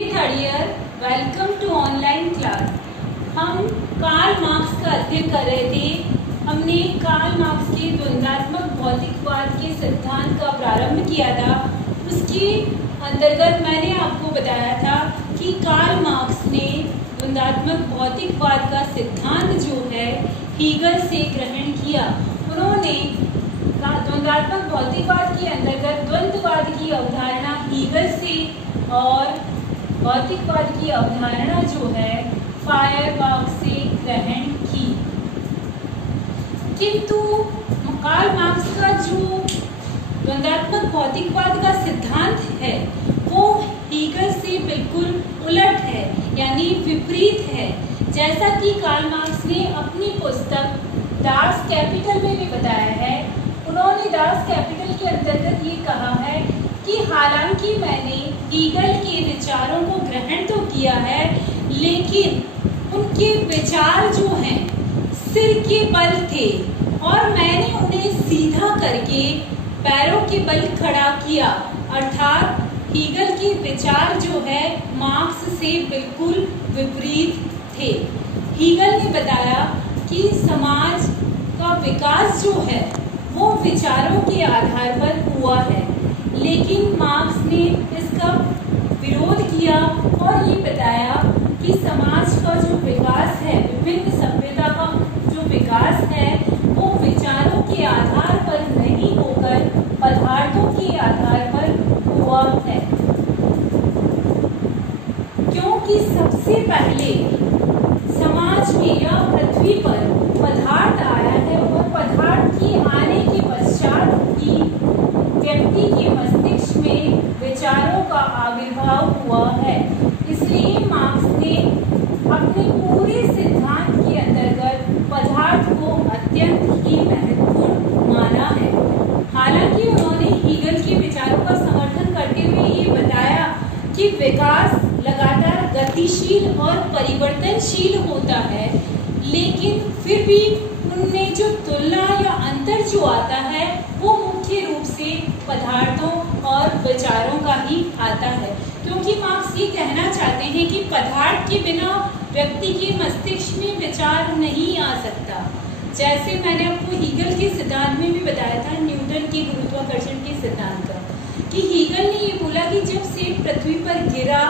Third year, welcome to online class. हम Karl Marx का अध्ययन कर रहे थे। हमने कार्ल मार्क्स के द्वंद्वात्मक भौतिकवाद के सिद्धांत का प्रारंभ किया था। उसके अंतर्गत मैंने आपको बताया था कि कार्ल मार्क्स ने द्वंद्वात्मक भौतिकवाद का सिद्धांत जो है हीगल से ग्रहण किया। उन्होंने द्वंद्वात्मक भौतिकवाद के अंतर्गत द्वंद्ववाद की अवधारणा हीगल से और भौतिकवाद की अवधारणा जो है फायरबाख से ग्रहण की। किंतु कार्ल मार्क्स का जो द्वंद्वात्मक भौतिकवाद का सिद्धांत है वो हीगल से बिल्कुल उलट है, यानी विपरीत है। जैसा कि कार्ल मार्क्स ने अपनी पुस्तक डास कैपिटल में भी बताया है। उन्होंने डास कैपिटल के अंतर्गत ये कहा है कि हालांकि मैंने हीगल के विचारों को ग्रहण तो किया है, लेकिन उनके विचार जो हैं सिर के बल थे और मैंने उन्हें सीधा करके पैरों के बल खड़ा किया। अर्थात हीगल के विचार जो है मार्क्स से बिल्कुल विपरीत थे। हीगल ने बताया कि समाज का विकास जो है वो विचारों के आधार पर हुआ है, लेकिन मार्क्स ने इसका विरोध किया और ये बताया कि समाज का जो विकास है, विभिन्न सभ्यता का जो विकास है वो विचारों के आधार पर नहीं होकर पदार्थों के आधार पर हुआ है। क्योंकि सबसे पहले समाज में या पृथ्वी पर पदार्थ आया है और पदार्थ के आने के पश्चात ही व्यक्ति के मस्तिष्क में विचारों का आविर्भाव हुआ है। इसलिए मार्क्स ने अपने पूरे सिद्धांत के अंतर्गत पदार्थ को अत्यंत ही महत्वपूर्ण माना है। हालांकि उन्होंने हीगल के विचारों का समर्थन करते हुए ये बताया कि विकास लगातार गतिशील और परिवर्तनशील होता है, लेकिन फिर भी उनमें जो तुलना या अंतर जो आता है वो मुख्य रूप से पदार्थों और विचारों का ही आता है। क्योंकि मार्क्स ये कहना चाहते हैं कि पदार्थ के बिना व्यक्ति के मस्तिष्क में विचार नहीं आ सकता। जैसे मैंने आपको हीगल के सिद्धांत में भी बताया था, न्यूटन के गुरुत्वाकर्षण के सिद्धांत का, कि हीगल ने ये बोला कि जब सेब पृथ्वी पर गिरा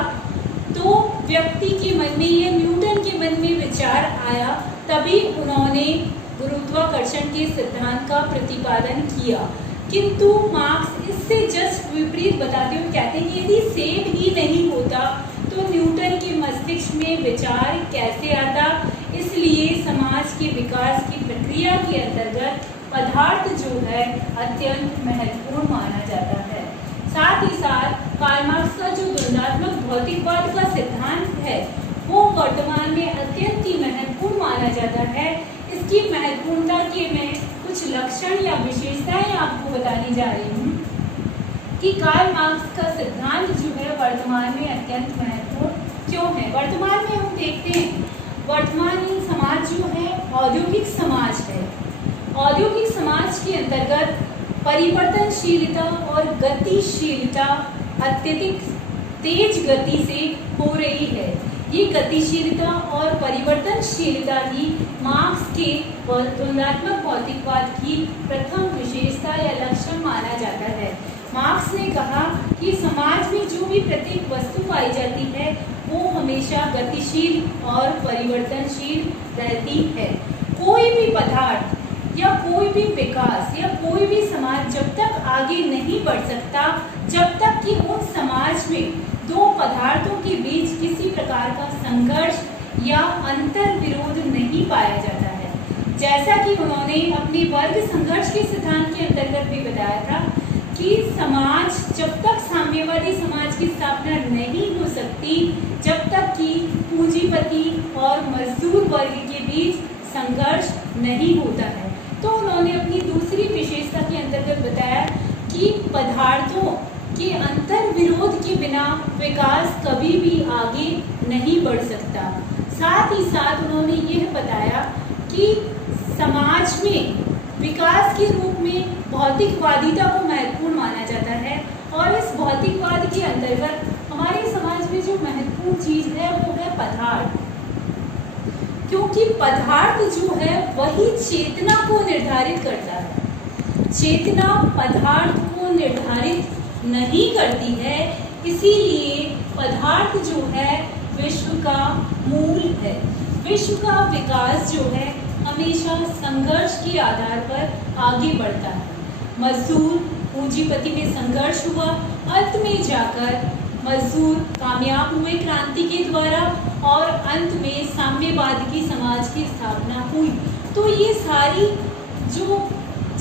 तो व्यक्ति के मन में या न्यूटन के मन में विचार आया, तभी उन्होंने गुरुत्वाकर्षण के सिद्धांत का प्रतिपादन किया। किंतु मार्क्स इससे जस्ट विपरीत बताते हुए कहते हैं कि यदि सेब ही नहीं होता तो न्यूटन के मस्तिष्क में विचार कैसे आता। इसलिए समाज के विकास की प्रक्रिया के अंतर्गत पदार्थ जो है अत्यंत महत्वपूर्ण माना जाता है। साथ ही साथ कार्ल मार्क्स का जो द्वंद्वात्मक भौतिकवाद का सिद्धांत है वो वर्तमान में अत्यंत ही महत्वपूर्ण माना जाता है। इसकी महत्वपूर्णता के मैं कुछ लक्षण या विशेषताएं आपको बताने जा रही हूँ कि कार्ल मार्क्स का सिद्धांत जो है वर्तमान में अत्यंत महत्वपूर्ण क्यों है। वर्तमान में हम देखते हैं वर्तमान समाज जो है औद्योगिक समाज है। औद्योगिक समाज के अंतर्गत परिवर्तनशीलता और गतिशीलता अत्यधिक तेज गति से हो रही है। ये गतिशीलता और परिवर्तनशीलता ही मार्क्स के द्वंद्वात्मक भौतिकवाद की प्रथम विशेषता या लक्षण माना जाता है। मार्क्स ने कहा कि समाज में जो भी प्रत्येक वस्तु पाई जाती है वो हमेशा गतिशील और परिवर्तनशील रहती है। कोई भी पदार्थ या कोई भी विकास या कोई भी समाज जब तक आगे नहीं बढ़ सकता जब तक कि उन समाज में दो पदार्थों के बीच किसी प्रकार का संघर्ष या अंतर विरोध नहीं पाया जाता है। जैसा कि उन्होंने अपने वर्ग संघर्ष के सिद्धांत के अंतर्गत भी बताया था कि समाज जब तक साम्यवादी समाज की स्थापना नहीं हो सकती जब तक कि पूंजीपति और मजदूर वर्ग के बीच संघर्ष नहीं होता है। तो उन्होंने अपनी दूसरी विशेषता के अंतर्गत बताया कि पदार्थों के अंतर विरोध के बिना विकास कभी भी आगे नहीं बढ़ सकता। साथ ही साथ उन्होंने यह बताया कि समाज में विकास के रूप में भौतिकवादिता को महत्वपूर्ण माना जाता है और इस भौतिकवाद के अंतर्गत हमारे समाज में जो महत्व पदार्थ, क्योंकि पदार्थ जो है वही चेतना को निर्धारित करता है। चेतना पदार्थ को निर्धारित नहीं करती है, इसीलिए पदार्थ जो है विश्व का मूल है। विश्व का विकास जो है हमेशा संघर्ष के आधार पर आगे बढ़ता है। मजदूर पूंजीपति में संघर्ष हुआ, अंत में जाकर मजदूर कामयाब हुए क्रांति के द्वारा और अंत में साम्यवाद की समाज की स्थापना हुई। तो ये सारी जो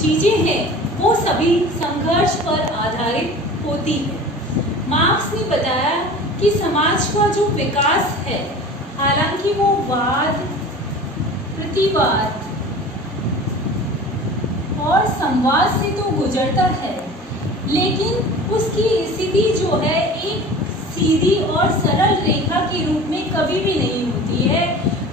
चीजें हैं वो सभी संघर्ष पर आधारित होती है। मार्क्स ने बताया कि समाज का जो विकास है, हालांकि वो वाद, प्रतिवाद और संवाद से तो गुजरता है, लेकिन उसकी स्थिति जो है एक सीधी और सरल रेखा के रूप में कभी भी नहीं होती है,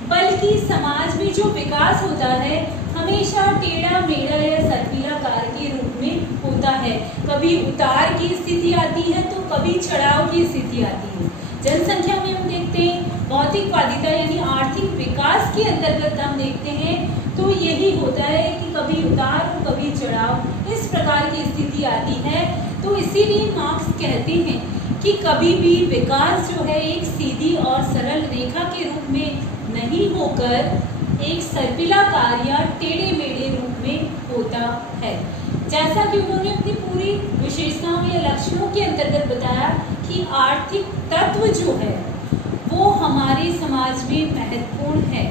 बल्कि समाज में जो विकास होता है हमेशा टेढ़ा मेढ़ा या सर्पिलाकार के रूप में होता है। कभी उतार की स्थिति आती है तो कभी चढ़ाव की स्थिति आती है। जनसंख्या में हम देखते हैं भौतिकवादिता यानी आर्थिक विकास के अंतर्गत हम देखते हैं तो यही होता है कि कभी उतार और कभी चढ़ाव, इस प्रकार की स्थिति आती है। तो इसीलिए मार्क्स कहते हैं कि कभी भी विकास जो है एक सीधी और सरल रेखा के रूप में नहीं होकर एक सर्पिलाकार या टेढ़े मेढ़े रूप में होता है। जैसा कि उन्होंने अपनी पूरी विशेषताओं या लक्षणों के अंतर्गत बताया कि आर्थिक तत्व जो है वो हमारे समाज में महत्वपूर्ण है।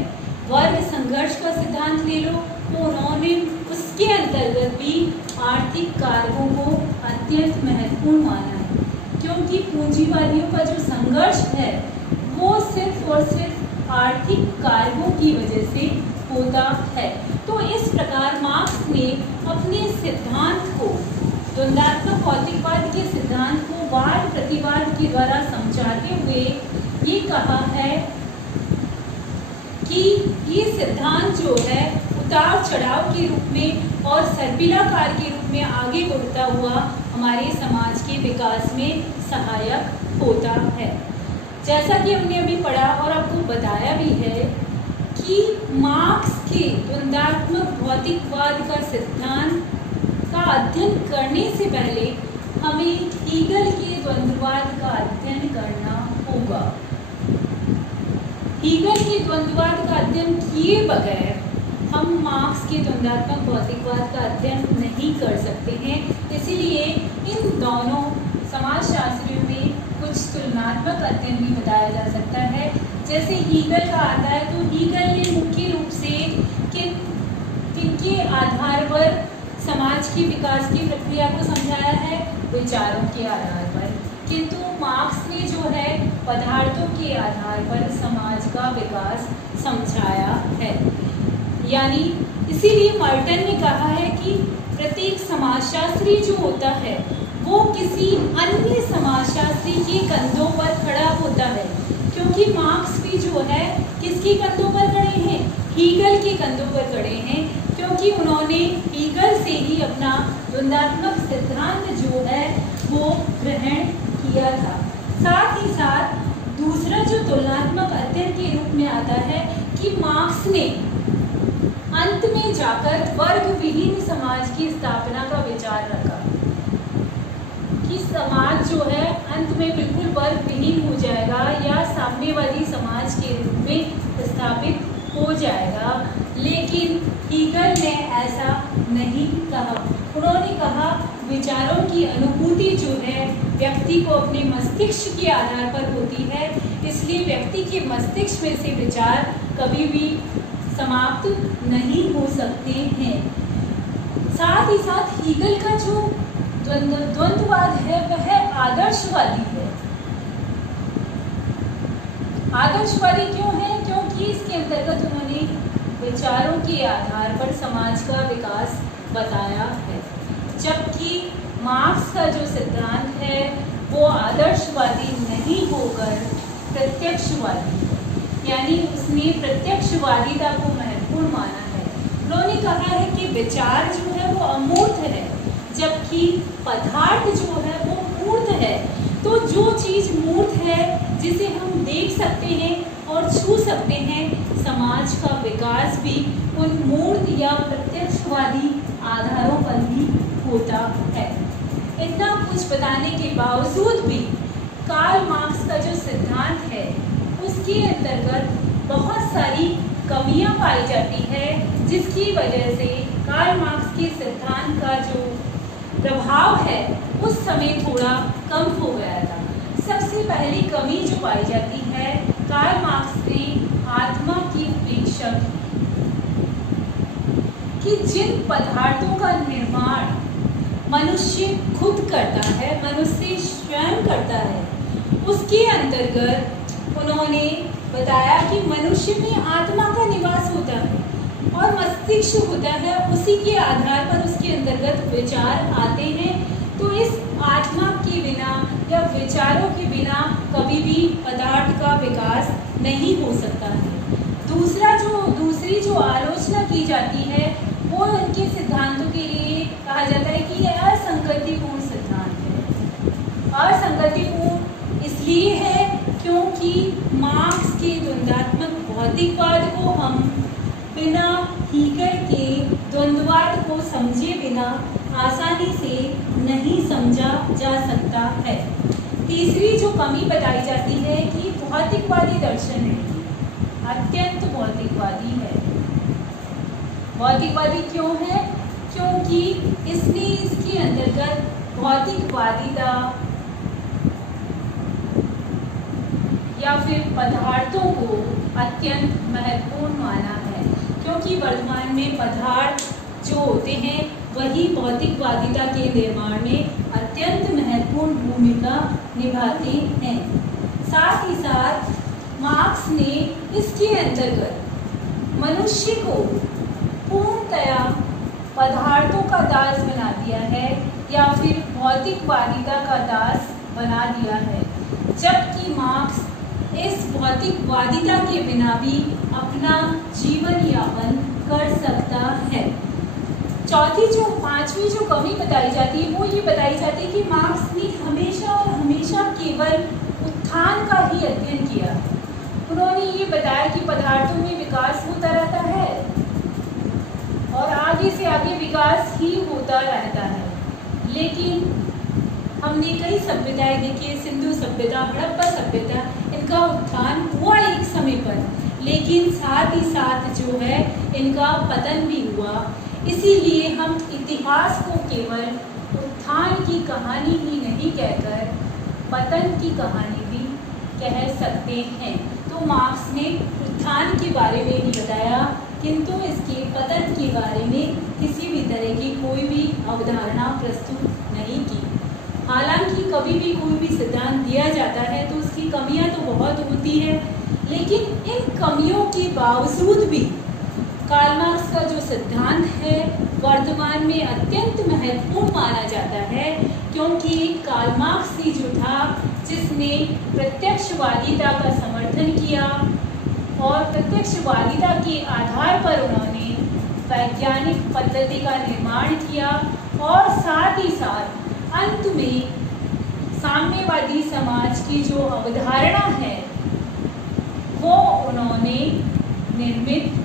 वर्ग संघर्ष का सिद्धांत ले लो तो उन्होंने उसके अंतर्गत भी आर्थिक कारकों को अत्यंत महत्वपूर्ण माना है, क्योंकि पूंजीवादियों का जो संघर्ष है वो सिर्फ और सिर्फ आर्थिक कारकों की वजह से होता है। तो इस प्रकार मार्क्स ने अपने सिद्धांत को, द्वंद्वात्मक भौतिकवाद के सिद्धांत को वाद प्रतिवाद के द्वारा समझाते हुए ये कहा है कि ये सिद्धांत जो है उतार चढ़ाव के रूप में और सर्पिलाकार के रूप में आगे बढ़ता हुआ हमारे समाज के विकास में सहायक होता है। जैसा कि हमने अभी पढ़ा और आपको बताया भी है कि मार्क्स के द्वंद्वात्मक भौतिकवाद का सिद्धांत का अध्ययन करने से पहले हमें हीगल के द्वंद्ववाद का अध्ययन करना होगा। हीगल के द्वंद्ववाद का अध्ययन किए बगैर हम मार्क्स के द्वंद्वात्मक भौतिकवाद का अध्ययन नहीं कर सकते हैं। इसीलिए इन दोनों समाजशास्त्रियों में कुछ तुलनात्मक अध्ययन भी बताया जा सकता है। जैसे हीगल का आता है तो हीगल ने मुख्य रूप से किनके आधार पर समाज की विकास की प्रक्रिया को समझाया है, विचारों के आधार पर, किंतु मार्क्स ने जो है पदार्थों के आधार पर समाज का विकास समझाया है। यानी इसीलिए मर्टन ने कहा है कि प्रत्येक समाजशास्त्री जो होता है वो किसी अन्य समाजशास्त्री के कंधों पर खड़ा होता है, क्योंकि मार्क्स भी जो है किसके कंधों पर खड़े हैं, हीगल के कंधों पर खड़े हैं, क्योंकि उन्होंने हीगल से ही अपना द्वंद्वात्मक सिद्धांत जो है वो ग्रहण किया था। साथ ही साथ दूसरा जो तुलनात्मक अध्ययन के रूप में आता है कि मार्क्स ने अंत में जाकर वर्ग विहीन समाज की स्थापना का विचार रखा कि समाज जो है अंत में बिल्कुल वर्ग विहीन हो जाएगा या साम्यवादी समाज के रूप में स्थापित हो जाएगा। लेकिन हीगल ने ऐसा नहीं कहा। उन्होंने कहा विचारों की अनुभूति जो है व्यक्ति को अपने मस्तिष्क के आधार पर होती है, इसलिए व्यक्ति के मस्तिष्क में से विचार कभी भी समाप्त नहीं हो सकते हैं। साथ ही साथ हीगल का जो द्वंद्ववाद है वह आदर्शवादी है। आदर्शवादी क्यों है? क्योंकि इसके अंतर्गत उन्होंने विचारों के आधार पर समाज का विकास बताया है, जबकि मार्क्स का जो सिद्धांत है वो आदर्शवादी नहीं होकर प्रत्यक्षवादी है, यानी उसने प्रत्यक्षवादिता को महत्वपूर्ण माना है। उन्होंने कहा है कि विचार जो है वो अमूर्त है, जबकि पदार्थ जो है वो मूर्त है। तो जो चीज़ मूर्त है जिसे हम देख सकते हैं और छू सकते हैं, समाज का विकास भी उन मूर्त या प्रत्यक्षवादी आधारों पर ही होता है। इतना कुछ बताने के बावजूद भी कार्ल मार्क्स का जो सिद्धांत है उसके अंतर्गत बहुत सारी कमियां पाई जाती है, जिसकी वजह से कार्ल मार्क्स के सिद्धांत का जो प्रभाव है उस समय थोड़ा कम हो गया था। सबसे पहली कमी जो पाई जाती है, कार्ल मार्क्स ने आत्मा की उपेक्षा कि जिन पदार्थों का निर्माण मनुष्य खुद करता है, मनुष्य स्वयं करता है, उसके अंतर्गत उन्होंने बताया कि मनुष्य में आत्मा का निवास होता है और मस्तिष्क होता है, उसी के आधार पर उसके अंतर्गत विचार आते हैं। तो इस आत्मा के बिना या विचारों के बिना कभी भी पदार्थ का विकास नहीं हो सकता है। दूसरी जो आलोचना की जाती है वो उनके सिद्धांतों के लिए कहा जाता है कि यह असंगतिपूर्ण सिद्धांत है। असंगतिपूर्ण इसलिए है क्योंकि मार्क्स के द्वंद्वात्मक भौतिकवाद को हम बिना हीगल के द्वंद्ववाद को समझे बिना आसानी से नहीं समझा जा सकता है। तीसरी जो कमी बताई जाती है कि भौतिकवादी दर्शन है, अत्यंत भौतिकवादी है। भौतिकवादी क्यों है? क्योंकि इसके अंतर्गत भौतिकवादिता या फिर पदार्थों को अत्यंत महत्वपूर्ण माना है, क्योंकि वर्तमान में पदार्थ जो होते हैं वही भौतिकवादिता के निर्माण में अत्यंत महत्वपूर्ण भूमिका निभाते हैं। साथ ही साथ मार्क्स ने इसके अंतर्गत मनुष्य को पूर्णतया पदार्थों का दास बना दिया है या फिर भौतिकवादिता का दास बना दिया है, जबकि मार्क्स इस भौतिकवादिता के बिना भी अपना जीवन यापन कर सकता है। पांचवी जो कमी बताई जाती है वो ये बताई जाती है कि मार्क्स ने हमेशा केवल उत्थान का ही अध्ययन किया। उन्होंने ये बताया कि पदार्थों में विकास होता रहता है और आगे से आगे विकास ही होता रहता है, लेकिन हमने कई सभ्यताएं देखी, सिंधु सभ्यता, हड़प्पा सभ्यता, इनका उत्थान हुआ एक समय पर, लेकिन साथ ही साथ जो है इनका पतन भी हुआ। इसीलिए हम इतिहास को केवल उत्थान की कहानी ही नहीं कहकर पतन की कहानी भी कह सकते हैं। तो मार्क्स ने उत्थान के बारे में ही बताया, किंतु इसके पतन के बारे में किसी भी तरह की कोई भी अवधारणा प्रस्तुत नहीं की। हालांकि कभी भी कोई भी सिद्धांत दिया जाता है तो उसकी कमियां तो बहुत होती है, लेकिन इन कमियों के बावजूद भी कार्ल मार्क्स का जो सिद्धांत है वर्तमान में अत्यंत महत्वपूर्ण माना जाता है, क्योंकि कार्ल मार्क्स ही जो था जिसने प्रत्यक्षवादिता का समर्थन किया और प्रत्यक्षवादिता के आधार पर उन्होंने वैज्ञानिक पद्धति का निर्माण किया और साथ ही साथ अंत में साम्यवादी समाज की जो अवधारणा है वो उन्होंने निर्मित